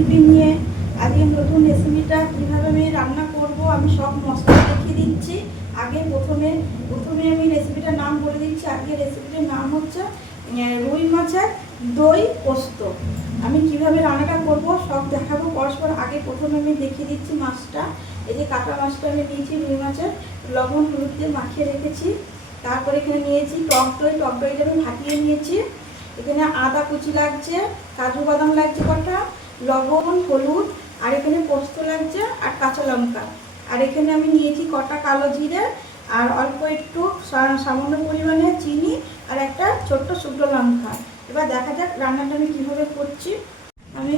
Recipe নিয়ে। আজকে নতুন রেসিপিটা কীভাবে আমি রান্না করব আমি সব মশলা দেখিয়ে দিচ্ছি। আগে প্রথমে আমি রেসিপিটার নাম বলে দিচ্ছি। আজকে রেসিপিটার নাম হচ্ছে রুই মাছের দই পোস্ত। আমি কিভাবে রান্নাটা করব সব দেখাবো পরস্পর। আগে প্রথমে আমি দেখিয়ে দিচ্ছি মাছটা। এই যে কাটা মাছটা আমি নিয়েছি রুই মাছের, লবণ হলুদ দিয়ে মাখিয়ে রেখেছি। তারপরে এখানে নিয়েছি টক দইটা আমি ফাটিয়ে নিয়েছি। এখানে আদা কুচি লাগছে, কাজু বাদাম লাগছে কটা, লবণ হলুদ, আর এখানে পোস্ত লাগছে আর কাঁচা লঙ্কা। আর এখানে আমি নিয়েছি কটা কালো জিরে, আর অল্প একটু সামান্য পরিমাণে চিনি, আর একটা ছোট্ট শুকনো লঙ্কা। এবার দেখা যাক রান্নাটা আমি কীভাবে করছি। আমি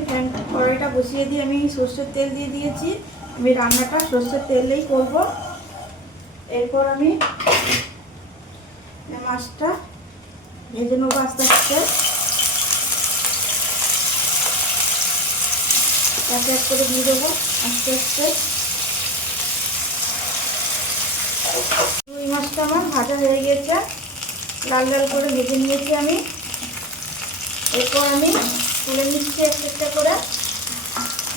কড়াইটা বসিয়ে দিয়ে আমি সর্ষের তেল দিয়ে দিয়েছি। আমি রান্নাটা সর্ষের তেলেই করব। এরপর আমি মাছটা ভেজে নেবো আস্তে আস্তে। এক এক করে দিয়ে দেবো আস্তে আস্তে। রুই মাছটা আমার ভাজা হয়ে গেছে, লাল লাল করে ভেজে নিয়েছি আমি। এরপর আমি তুলে নিচ্ছি একটা একটা করে।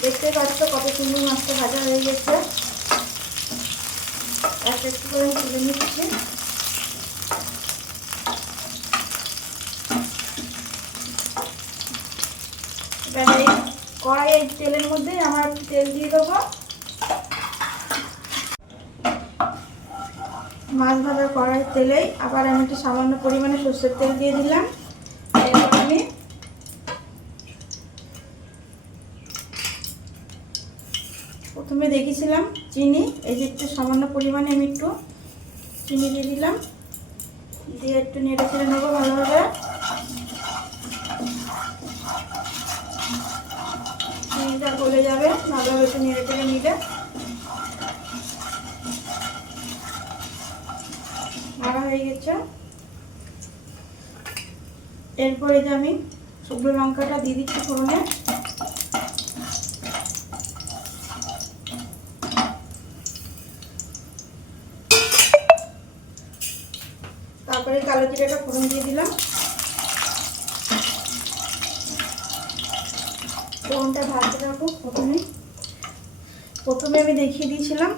দেখতে পাচ্ছ কত সুন্দর মাছটা ভাজা হয়ে গেছে। এক একটু করে তুলে নিচ্ছি। এবার এই কড়াইয়ের তেলের মধ্যে আমার তেল দিয়ে দেবো। মাছ ভাজার কড়াইয়ের তেলেই আবার আমি একটু সামান্য পরিমাণে সর্ষের তেল দিয়ে দিলাম। এরপর আমি প্রথমে দেখেছিলাম চিনি, এই যে একটু সামান্য পরিমাণে আমি একটু চিনি দিয়ে দিলাম। দিয়ে একটু নেড়ে চেড়ে নেবো ভালোভাবে। চিনিটা গলে যাবে ভালোভাবে একটু নেড়ে চেড়ে নিলে। নাড়া হয়ে গেছে। এরপরে যে আমি শুকনো লঙ্কাটা দিয়ে দিচ্ছি ফোড়নে। তারপরে কালো জিরাটা ফোড়ন দিয়ে দিলাম। ফোড়নটা ভাজতে রাখবো। প্রথমে আমি দেখিয়ে দিয়েছিলাম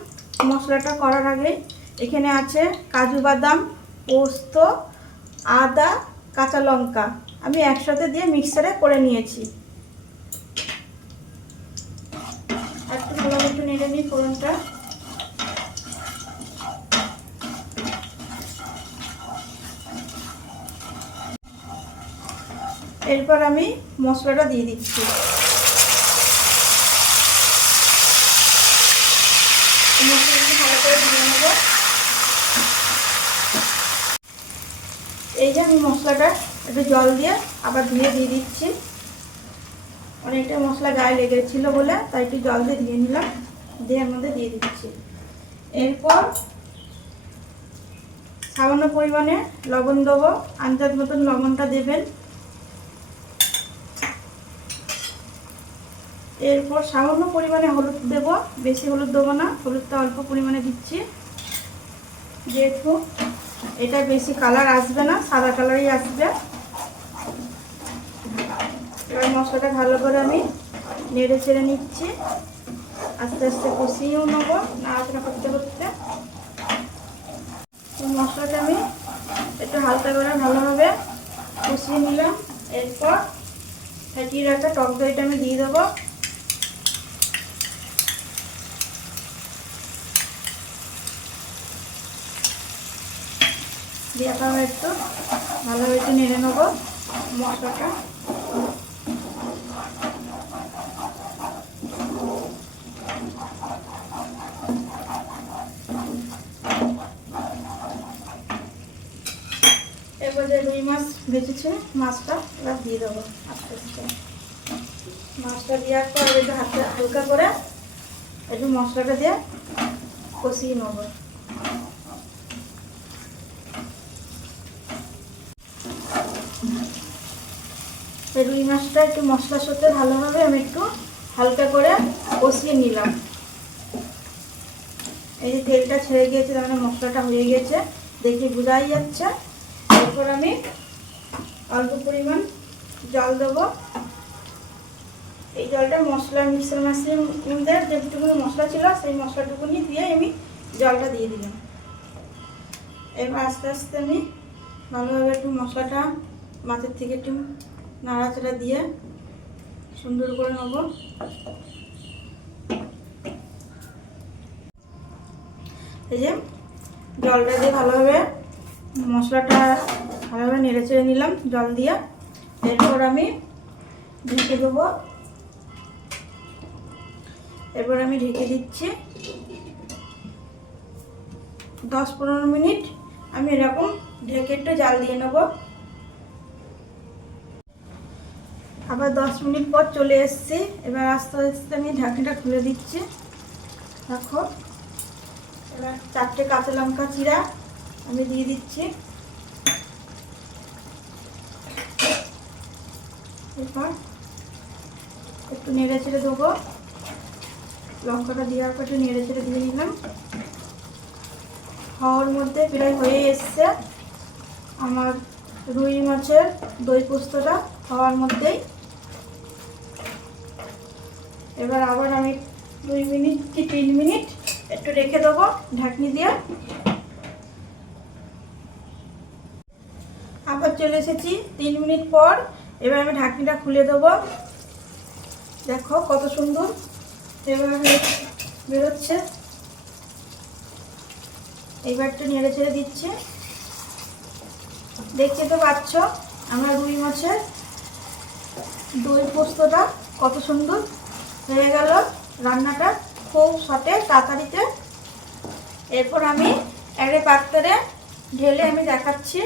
মশলাটা করার আগে। এখানে আছে কাজু বাদাম, পোস্ত, আদা, কাঁচা লঙ্কা আমি একসাথে দিয়ে মিক্সারে করে নিয়েছি। একটু ভালো একটু নেড়ে নিই ফোড়নটা। এরপর আমি মশলাটা দিয়ে দিচ্ছি। মশলাটা ভালো করে দিয়ে নেব। এই যে আমি মশলাটা একটু জল দিয়ে আবার ধুয়ে দিয়ে দিচ্ছি। অনেকটা মশলা গায়ে লেগেছিল বলে তাই একটু জল দিয়ে ধুয়ে নিলাম, দিয়ে এর মধ্যে দিয়ে দিচ্ছি। এরপর সামান্য পরিমাণে লবণ দেবো, আন্দাজ মতন লবণটা দেবেন। এরপর সামান্য পরিমাণে হলুদ দেবো, বেশি হলুদ দেবো না, হলুদটা অল্প পরিমাণে দিচ্ছি। যেহেতু এটা বেশি কালার আসবে না, সাদা কালারই আসবে। এবার মশলাটা ভালো করে আমি নেড়ে চেড়ে নিচ্ছি। আস্তে আস্তে কষিয়েও নেবো নাড়াচাড়া করতে করতে। মশলাটা আমি একটু হালকা করে ভালোভাবে কষিয়ে নিলাম। এরপর ফেটিয়ে রাখা টক দইটা আমি দিয়ে দেবো। দিয়ে আবার একটু ভালোভাবে একটু নেড়ে নেবো মশলাটা। এরপর যে রুই মাছ ভেজেছে মাছটা এবার দিয়ে দেবো আস্তে আস্তে। মাছটা দেওয়ার পর একটু হাতে হালকা করে একটু মশলাটা দিয়ে কষিয়ে নেবো। রুই মাছটা একটু মশলার সাথে ভালোভাবে আমি একটু হালকা করে কষিয়ে নিলাম। এই যে তেলটা ছেড়ে গিয়েছে, তার মানে মশলাটা হয়ে গেছে, দেখে বোঝাই যাচ্ছে। এরপর আমি অল্প পরিমাণ জল দেবো। এই জলটা মশলা মিক্সার মেশিনের যেটুকু মশলা ছিল সেই মশলাটুকুনি দিয়ে আমি জলটা দিয়ে দিলাম। এবার আস্তে আস্তে আমি ভালোভাবে একটু মশলাটা মাছের থেকে একটু নাড়াচাড়া দিয়ে সুন্দর করে নেব। এই যে জলটা দিয়ে ভালোভাবে মশলাটা ভালোভাবে নেড়ে চেড়ে নিলাম জল দিয়ে। এরপর আমি ঢেকে দেবো। এরপর আমি ঢেকে দিচ্ছি 10-15 মিনিট আমি এরকম ঢেকে একটু জাল দিয়ে নেব। আবার 10 মিনিট পর চলে এসেছি। এবার আস্তে আস্তে আমি ঢাকনিটা খুলে দিচ্ছি। দেখো এবার 4টে কাঁচা লঙ্কা চিরা আমি দিয়ে দিচ্ছি। এরপর একটু নেড়ে চেড়ে দেবো। লঙ্কাটা দেওয়ার পর একটু নেড়ে চেড়ে দিয়ে দিলাম। খাওয়ার মধ্যে প্রায় হয়ে এসছে আমার রুই মাছের দই পোস্তটা খাওয়ার মধ্যেই। এবার আবার আমি 2 মিনিট কি 3 মিনিট একটু রেখে দেবো ঢাকনি দিয়ে। আবার চলে এসেছি 3 মিনিট পর। এবার আমি ঢাকনিটা খুলে দেবো। দেখো কত সুন্দর এবার বেরোচ্ছে। এইবার একটু নেড়ে ছেড়ে দিচ্ছে। দেখতে তো পাচ্ছ আমার রুই মাছের দই পোস্তটা কত সুন্দর হয়ে গেল। রান্নাটা খুব শর্টে তাড়াতাড়িতে। এরপর আমি একটা পাত্রে ঢেলে আমি দেখাচ্ছি।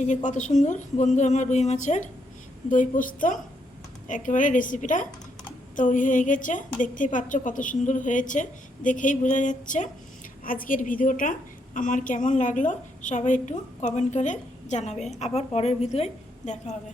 এই যে কত সুন্দর বন্ধু আমার রুই মাছের দই পোস্ত একেবারে রেসিপিটা তৈরি হয়ে গেছে। দেখতেই পাচ্ছ কত সুন্দর হয়েছে, দেখেই বোঝা যাচ্ছে। আজকের ভিডিওটা আমার কেমন লাগলো সবাই একটু কমেন্ট করে জানাবে। আবার পরের ভিডিওয় দেখা হবে।